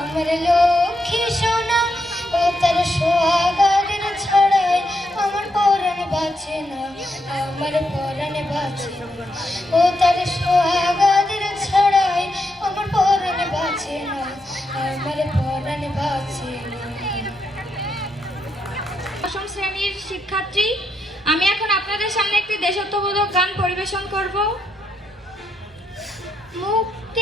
আমার লক্ষ্মী সোনা ও তার সোহাগারের ছড়ায় আমার পরাণ বাঁচে না, আমার পরাণ বাঁচে ও তার সোহাগারের ছড়ায় আমার পরাণ বাঁচে না, আমার পরাণ বাঁচে না। দশম শ্রেণির শিক্ষার্থী, আমি এখন আপনাদের সামনে একটি দেশাত্মবোধক গান পরিবেশন করব। সুপানো